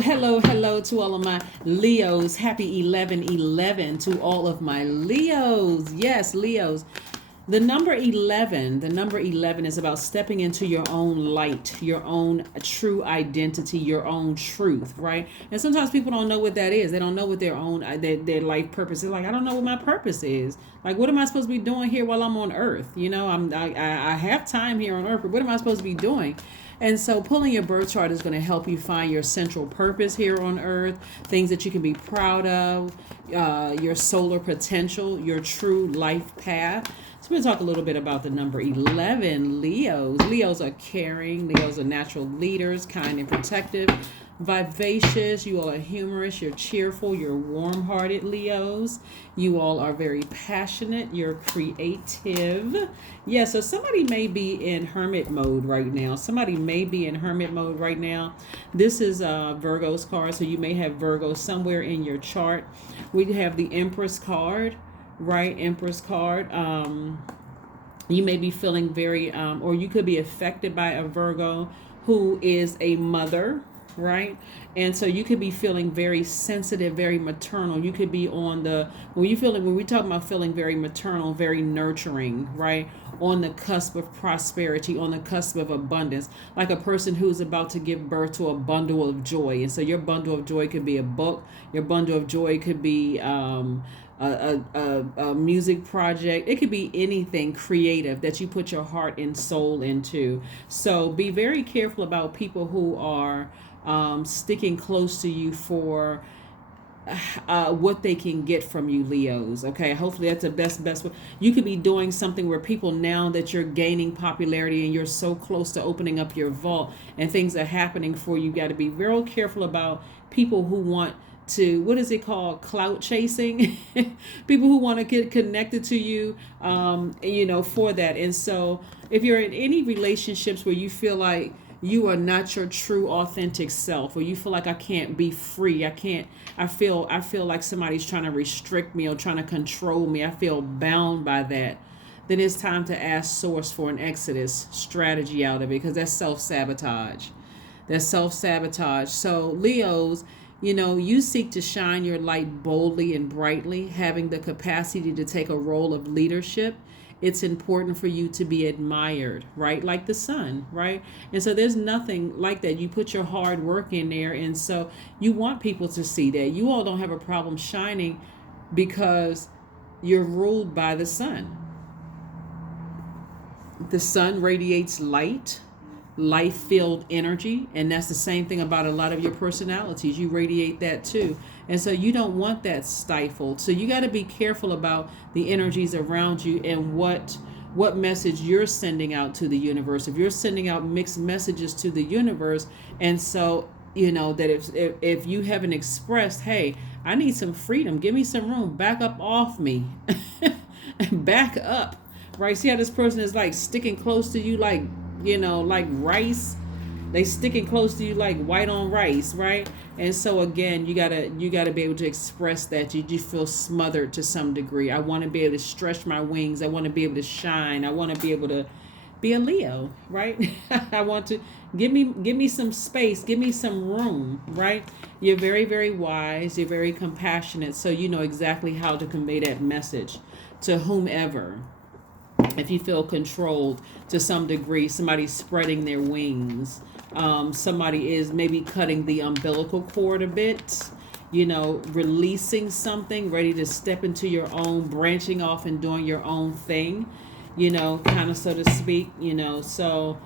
Hello to all of my Leos. Happy 11/11 to all of my Leos. Yes, Leos. The number 11 is about stepping into your own light, your own true identity, your own truth, right? And sometimes people don't know what that is. They don't know what their life purpose is. Like, I don't know what my purpose is. Like, what am I supposed to be doing here while I'm on earth? I have time here on earth, but what am I supposed to be doing? And so pulling your birth chart is going to help you find your central purpose here on earth, things that you can be proud of, your solar potential, your true life path. So we're going to talk a little bit about the number 11, Leos. Leos are caring. Leos are natural leaders, kind and protective, vivacious. You all are humorous. You're cheerful. You're warm-hearted, Leos. You all are very passionate. You're creative. Yeah, so somebody may be in hermit mode right now. This is Virgo's card, so you may have Virgo somewhere in your chart. We have the Empress card, right? Empress card. You may be feeling very, or you could be affected by a Virgo who is a mother, right? And so you could be feeling very sensitive, very maternal. You could be on when we talk about feeling very maternal, very nurturing, right? On the cusp of prosperity, on the cusp of abundance, like a person who's about to give birth to a bundle of joy. And so your bundle of joy could be a book. Your bundle of joy could be a music project. It could be anything creative that you put your heart and soul into. So be very careful about people who are sticking close to you for what they can get from you, Leos. Okay, hopefully that's the best way. You could be doing something where people, now that you're gaining popularity and you're so close to opening up your vault and things are happening for you, got to be real careful about people who want to, what is it called, clout chasing. People who want to get connected to you, for that. And so if you're in any relationships where you feel like you are not your true authentic self, or you feel like I can't be free, I feel like somebody's trying to restrict me or trying to control me, I feel bound by that, then it's time to ask source for an exodus strategy out of it, because that's self-sabotage. So Leos, you seek to shine your light boldly and brightly, having the capacity to take a role of leadership. It's important for you to be admired, right? Like the sun, right? And so there's nothing like that. You put your hard work in there, and so you want people to see that. You all don't have a problem shining because you're ruled by the sun. The sun radiates life-filled energy, and that's the same thing about a lot of your personalities. You radiate that too, and so you don't want that stifled. So you got to be careful about the energies around you and what message you're sending out to the universe. If you're sending out mixed messages to the universe, and so that if you haven't expressed, hey, I need some freedom, give me some room, back up off me, back up, right? See how this person is like sticking close to you, like rice. They sticking close to you like white on rice, right? And so again, you gotta be able to express that you feel smothered to some degree. I want to be able to stretch my wings. I want to be able to shine. I want to be able to be a Leo, right? I want to give me some space, give me some room, right? You're very, very wise. You're very compassionate, so you know exactly how to convey that message to whomever. If you feel controlled to some degree, somebody's spreading their wings. Somebody is maybe cutting the umbilical cord a bit, releasing something, ready to step into your own, branching off and doing your own thing, kind of, so to speak, so,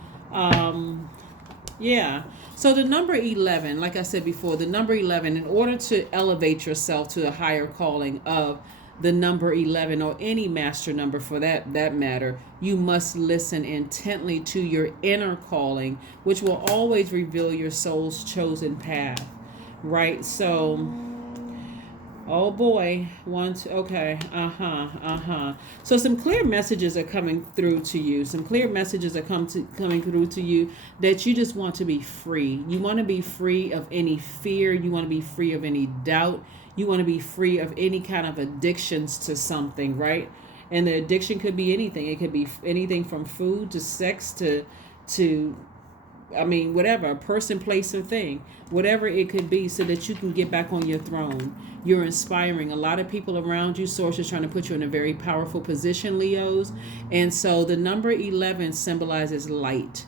yeah. So the number 11, like I said before, the number 11, in order to elevate yourself to a higher calling of the number 11, or any master number for that matter, you must listen intently to your inner calling, which will always reveal your soul's chosen path, right? So, oh boy, okay, so some clear messages are coming through to you. Coming through to you that you just want to be free. You want to be free of any fear. You want to be free of any doubt. You want to be free of any kind of addictions to something, right? And the addiction could be anything. It could be anything from food to sex to I mean, whatever, a person, place, or thing, whatever it could be, so that you can get back on your throne. You're inspiring a lot of people around you. Source is trying to put you in a very powerful position, Leos. And so the number 11 symbolizes light.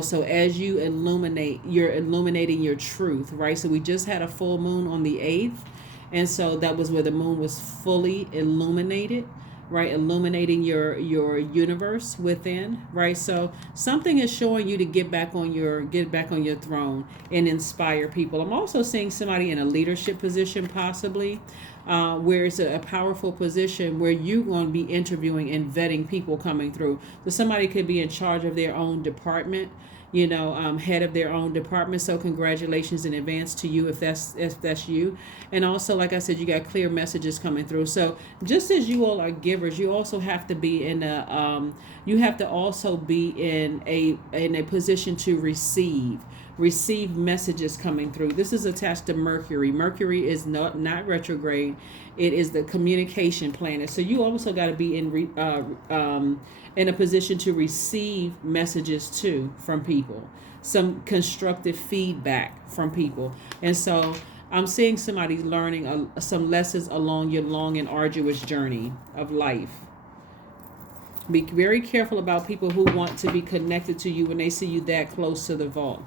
So as you illuminate, you're illuminating your truth, right? So we just had a full moon on the 8th. And so that was where the moon was fully illuminated, right? Illuminating your universe within, right? So something is showing you to get back on your throne and inspire people. I'm also seeing somebody in a leadership position, possibly, where it's a powerful position where you're going to be interviewing and vetting people coming through. So somebody could be in charge of their own department, head of their own department. So congratulations in advance to you if that's you. And also, like I said, you got clear messages coming through. So just as you all are givers, you also have to be in a position to receive messages coming through. This is attached to Mercury. Mercury is not retrograde. It is the communication planet. So you also got to be in a position to receive messages too from people, some constructive feedback from people. And so I'm seeing somebody learning some lessons along your long and arduous journey of life. Be very careful about people who want to be connected to you when they see you that close to the vault.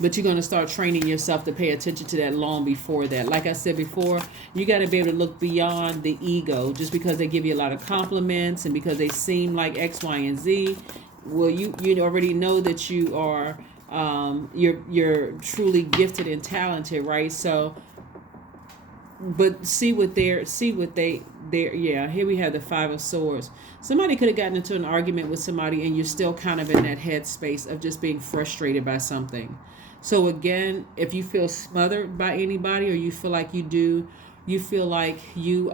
But you're going to start training yourself to pay attention to that long before that. Like I said before, you got to be able to look beyond the ego. Just because they give you a lot of compliments and because they seem like X, Y, and Z, well, you already know that you are you're truly gifted and talented, right? So, but see what they're yeah. Here we have the 5 of Swords. Somebody could have gotten into an argument with somebody, and you're still kind of in that headspace of just being frustrated by something. So again, if you feel smothered by anybody, or you feel like you feel like you,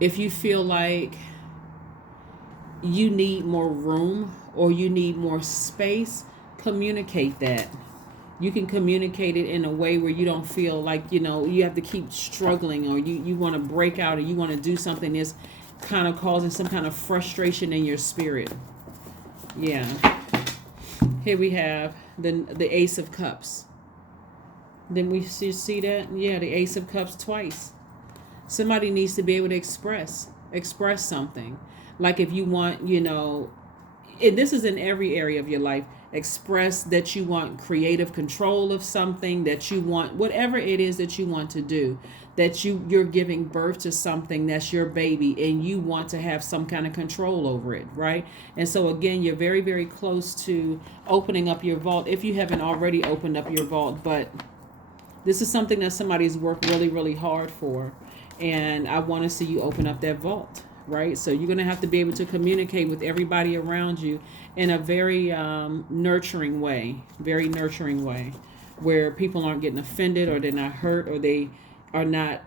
if you feel like you need more room or you need more space, communicate that. You can communicate it in a way where you don't feel like, you have to keep struggling, or you want to break out, or you want to do something that's kind of causing some kind of frustration in your spirit. Yeah. Here we have the Ace of Cups. Then we see that? Yeah, the Ace of Cups twice. Somebody needs to be able to express something. Like if you want, and this is in every area of your life, express that you want creative control of something, that you want whatever it is that you want to do, that you're giving birth to something that's your baby, and you want to have some kind of control over it, right? And so again, you're very, very close to opening up your vault if you haven't already opened up your vault. But this is something that somebody's worked really, really hard for, and I want to see you open up that vault. Right? So you're going to have to be able to communicate with everybody around you in a very nurturing way, where people aren't getting offended, or they're not hurt, or they are not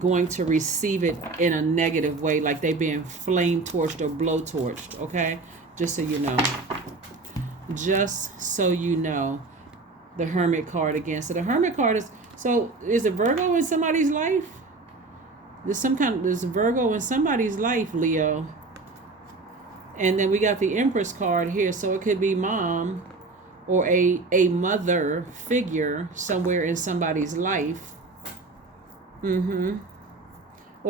going to receive it in a negative way, like they being flame torched or blow torched. Okay? Just so you know. The Hermit card again. So the Hermit card is a Virgo in somebody's life? There's a Virgo in somebody's life, Leo. And then we got the Empress card here. So it could be mom or a mother figure somewhere in somebody's life. Or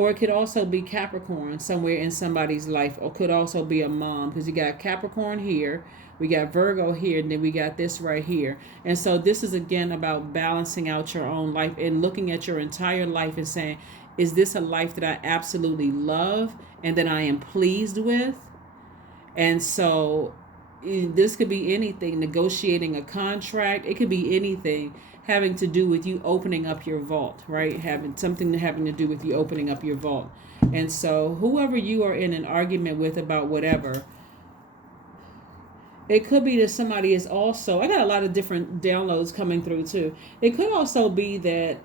it could also be Capricorn somewhere in somebody's life. Or could also be a mom, because you got Capricorn here. We got Virgo here, and then we got this right here. And so this is again about balancing out your own life and looking at your entire life and saying, is this a life that I absolutely love and that I am pleased with? And so this could be anything, negotiating a contract. It could be anything having to do with you opening up your vault, right? Having to do with you opening up your vault. And so whoever you are in an argument with about whatever, it could be that somebody is also, I got a lot of different downloads coming through too. It could also be that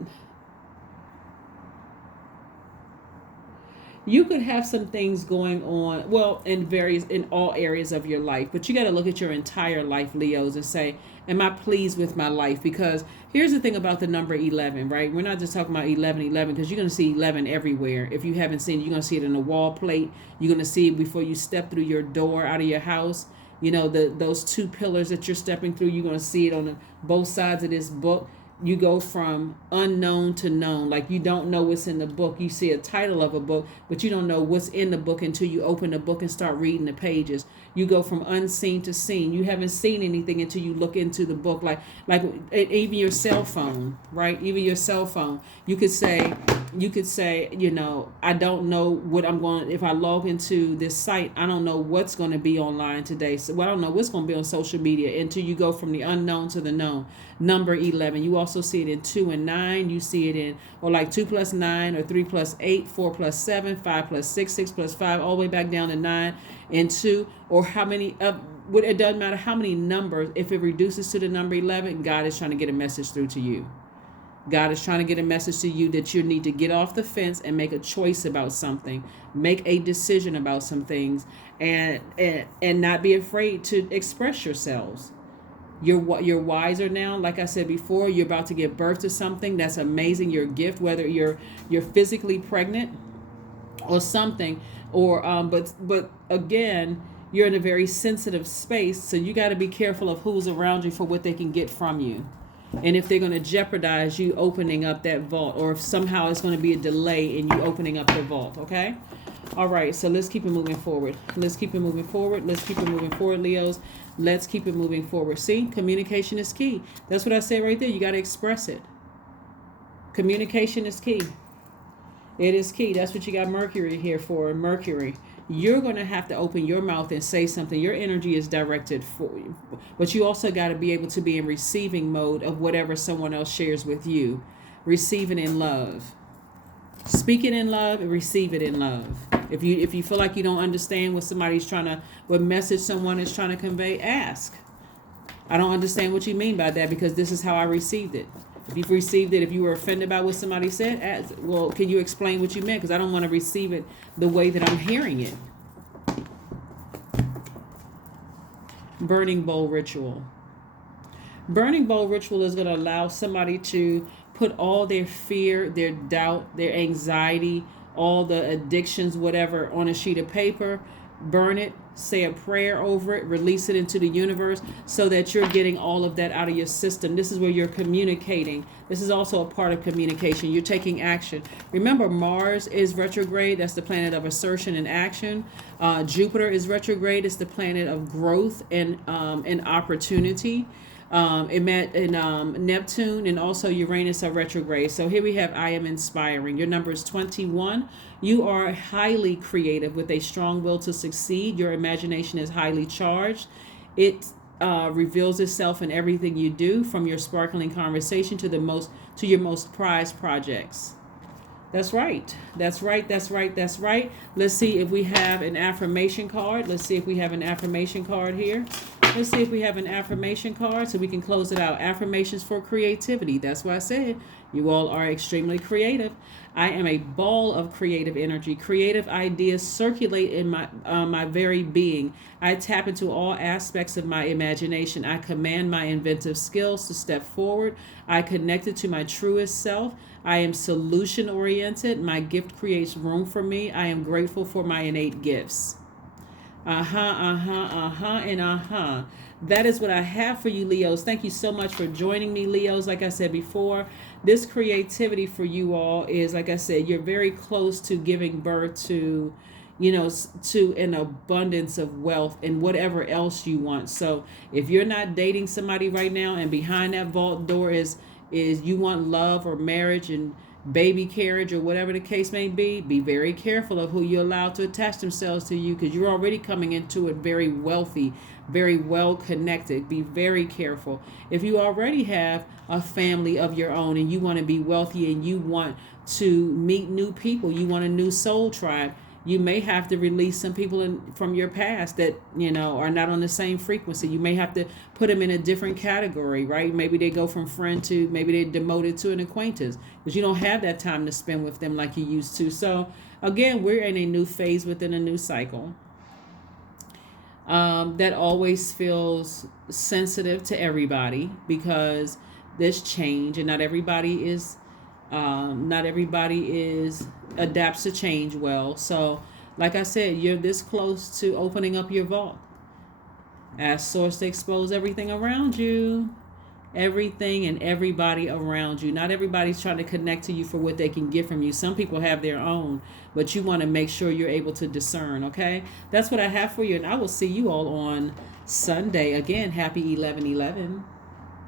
you could have some things going on, well, in all areas of your life, but you got to look at your entire life, Leos, and say, Am I pleased with my life? Because here's the thing about the number 11, right? We're not just talking about 11, because you're going to see 11 everywhere. If you haven't seen it, you're going to see it in the wall plate. You're going to see it before you step through your door out of your house. You know, those two pillars that you're stepping through, you're going to see it on both sides of this book. You go from unknown to known. Like, you don't know what's in the book. You see a title of a book, but you don't know what's in the book until you open the book and start reading the pages. You go from unseen to seen. You haven't seen anything until you look into the book. Like even your cell phone, right? Even your cell phone. You could say, you know, I don't know what I'm going, if I log into this site, I don't know what's going to be online today. So, well, I don't know what's going to be on social media until you go from the unknown to the known. Number 11. You also see it in 2 and 9. You see it in, or like 2 plus 9, or 3 plus 8, 4 plus 7, 5 plus 6, 6 plus 5, all the way back down to 9 and 2, or how many of, it doesn't matter how many numbers. If it reduces to the number 11, God is trying to get a message through to you. God is trying to get a message to you that you need to get off the fence and make a choice about something, make a decision about some things, and not be afraid to express yourselves. You're wiser now. Like I said before, you're about to give birth to something that's amazing. Your gift, whether you're physically pregnant or something, or but again, you're in a very sensitive space, so you got to be careful of who's around you for what they can get from you. And if they're going to jeopardize you opening up that vault, or if somehow it's going to be a delay in you opening up the vault, okay? All right, so let's keep it moving forward. Let's keep it moving forward. Let's keep it moving forward, Leos. Let's keep it moving forward. See, communication is key. That's what I said right there. You got to express it. Communication is key. It is key. That's what you got Mercury here for. Mercury. You're going to have to open your mouth and say something. Your energy is directed for you. But you also got to be able to be in receiving mode of whatever someone else shares with you. Receiving in love. Speak it in love and receive it in love. If you feel like you don't understand what message someone is trying to convey, ask. I don't understand what you mean by that, because this is how I received it. If you've received it, if you were offended by what somebody said, ask, well, can you explain what you meant? Because I don't want to receive it the way that I'm hearing it. Burning bowl ritual. Burning bowl ritual is going to allow somebody to put all their fear, their doubt, their anxiety, all the addictions, whatever, on a sheet of paper. Burn it, say a prayer over it, release it into the universe, so that you're getting all of that out of your system. This is where you're communicating. This is also a part of communication. You're taking action. Remember, Mars is retrograde. That's the planet of assertion and action. Jupiter is retrograde. It's the planet of growth and opportunity. Neptune and also Uranus are retrograde. So here we have I am inspiring. Your number is 21. You are highly creative with a strong will to succeed. Your imagination is highly charged. It reveals itself in everything you do, from your sparkling conversation to your most prized projects. That's right. That's right. That's right. That's right. Let's see if we have an affirmation card. Let's see if we have an affirmation card here. Let's see if we have an affirmation card so we can close it out. Affirmations for creativity. That's why I said you all are extremely creative. I am a ball of creative energy. Creative ideas circulate in my very being. I tap into all aspects of my imagination. I command my inventive skills to step forward. I connected to my truest self. I am solution oriented. My gift creates room for me. I am grateful for my innate gifts. And that is what I have for you, Leos. Thank you so much for joining me, Leos. Like I said before, this creativity for you all is, like I said, you're very close to giving birth to, to an abundance of wealth and whatever else you want. So if you're not dating somebody right now, and behind that vault door is you want love or marriage and baby carriage or whatever the case may be very careful of who you allow to attach themselves to you, because you're already coming into it very wealthy, very well connected. Be very careful. If you already have a family of your own and you want to be wealthy and you want to meet new people, you want a new soul tribe, you may have to release some people from your past that, are not on the same frequency. You may have to put them in a different category, right? Maybe they go from friend to, maybe they're demoted to an acquaintance, because you don't have that time to spend with them like you used to. So again, we're in a new phase within a new cycle. that always feels sensitive to everybody because there's change, and not everybody is adapts to change well. So, like I said, you're this close to opening up your vault. Ask Source to expose everything around you, everything and everybody around you. Not everybody's trying to connect to you for what they can get from you. Some people have their own, but you want to make sure you're able to discern, okay? That's what I have for you, and I will see you all on Sunday. Again, happy 11/11.